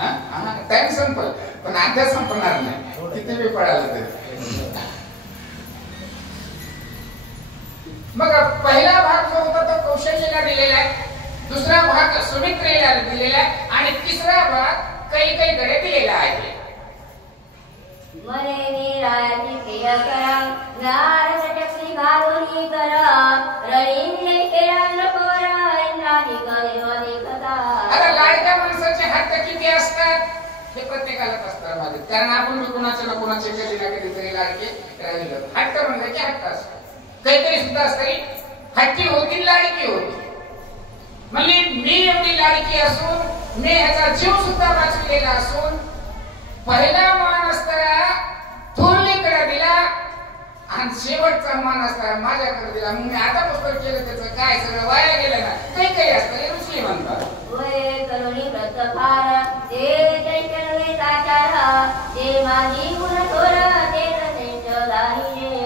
Time संपल पण अध्याय संपणार नाही किती वेळ पडायला तरी. मग पहिला भाग जो होता तो कौशल्यला दिलेला आहे, दुसरा भाग सुमित्रेला दिलेला आहे आणि तिसरा भाग कैकेयीकडे दिलेला आहे. मने वीराची प्रिय करा नारद चक्री घालूनी करा रणीने केला नकोरा इंद्राची गणिवादी कथा. आता लाडक्या माणसाचे हट्ट किती असतात हे प्रत्येकालाच असतात माझे, कारण आपण मी कोणाचे ना कोणाचे कधी ना कधीतरी लाडके राहिलो. हट्ट म्हणजे की हट्ट असतो. कैकेयी सुद्धा असतरी हट्टी होती, लाडकी होती. म्हणजे मी एवढी लाडकी असून मी ह्याचा जीव सुद्धा वाचवलेला असून पहिला मान असताना थोरलीकडे दिला आणि शेवटचा मान असताना माझ्याकडे दिला. मग मी आता पुस्तक केलं त्याचं काय सगळं वाया गेलं ना. कैकेयी असतं रुचली म्हणतात. वय करुणी व्रत फार ते चैतन्य साचार ते माझी गुण थोर ते दाहिने.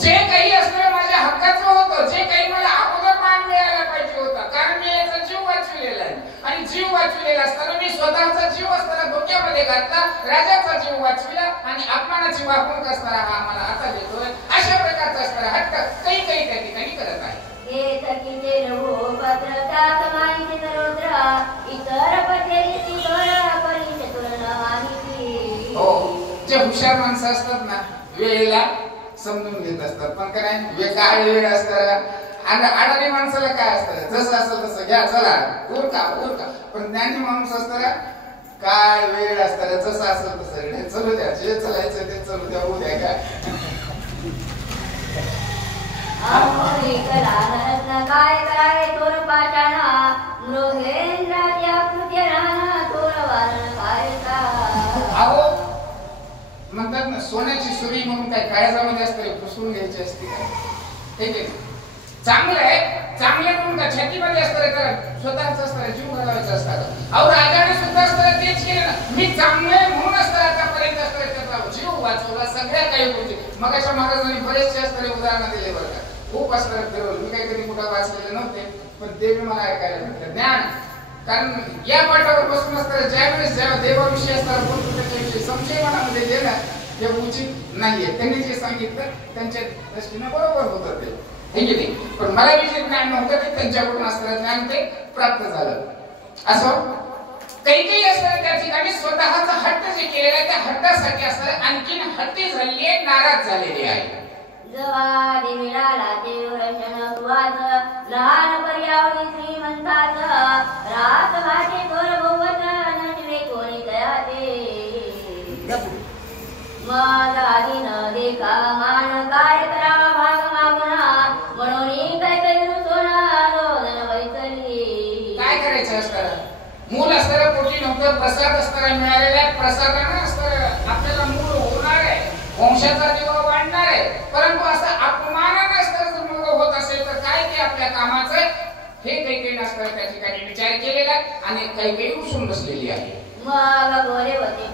जे काही असतं माझ्या हक्काचं होतं, जे काही मला अगोदर मान मिळायला पाहिजे होता, कारण मी याचा जीव वाचवलेला आहे. आणि जीव वाचवलेला असताना मी स्वतःचा जीव असताना डोक्यामध्ये घातला, राजाचा जीव वाचविला आणि अपमानाची वागणूक असताना हा मला आता देतोय. अशा प्रकारचा असताना हट्ट कैकेयी त्या ठिकाणी करत आहे. हे तकीचे रघु पत्रता कमाईचे नरोद्रा इतर पटेली तोरा परीचे तुलना माहिती. हो, जे हुशार माणसं असतात ना वेळेला समजून घेत असतात, पण काय काय वेळ असतात. अडाणी माणसाला काय असतं, जसं असं तसं घ्या चला उरका उरका. पण ज्ञानी माणूस असताना काय वेळ असताना जसं असं तसं चलू द्या, जे चलायचं ते चलू द्या, उद्या काय काय करावे थोर पाषाणा मृगेंद्राच्या कृत्य राणा थोर वारण काय. अहो म्हणतात ना सोन्याची सुरी म्हणून काय काळजामध्ये असते पुसून घ्यायची असते काय. ठीक आहे, चांगलं आहे, चांगलं म्हणून का छातीमध्ये असतं तर स्वतःच असतं जीव घालावायचा असतात. अहो राजाने सुद्धा असतं तेच केलं ना. मी चांगले म्हणून असतं आतापर्यंत असतं त्याचा जीव वाचवला सगळ्या काही गोष्टी. मग अशा महाराजांनी बरेचसे असणारे उदाहरणं दिले बरं का. खूप असणार फिरवलं, मी काही कधी कुठं वाचलेले नव्हते पण ते मी मला ऐकायला भेटलं ज्ञान. कारण या पाठावर बसून असताना ज्यावेळेस जेव्हा देवाविषयी असताना बोलतो त्याच्याविषयी संशय मनामध्ये येणं हे उचित नाहीये. त्यांनी जे सांगितलं त्यांच्या दृष्टीने बरोबर होतं ते, ठीक आहे. पण मला जे ज्ञान नव्हतं ते त्यांच्याकडून असताना ज्ञान ते प्राप्त झालं. असं कैकेयी असताना त्या ठिकाणी स्वतःचा हट्ट जे केलेला आहे त्या हट्टासाठी असताना आणखीन हट्टी झालेली आहे, नाराज झालेली आहे. जवादी मिळाला ते रशन सुवास लहान पर्यावरी श्रीमंताच रात भाटे थोर बहुवत नसले कोणी तयाते. माझा आधी न देखा मान काय करावा भाग मागुना म्हणून काय करू सोना रोदन वैतली. काय करायचं असतं, मूल असताना पोटी नव्हतं, प्रसाद असताना मिळालेल्या प्रसादानं असतं आपल्याला मूल होणार आहे, वंशाचा दिवा वाढणार आहे. परंतु असं अपमानानं असतं जर मुलगा होत असेल तर काय ते आपल्या कामाचं हे कैकेयी असताना त्या ठिकाणी विचार केलेला आणि कैकेयी उसून बसलेली आहे. मग गोरे वती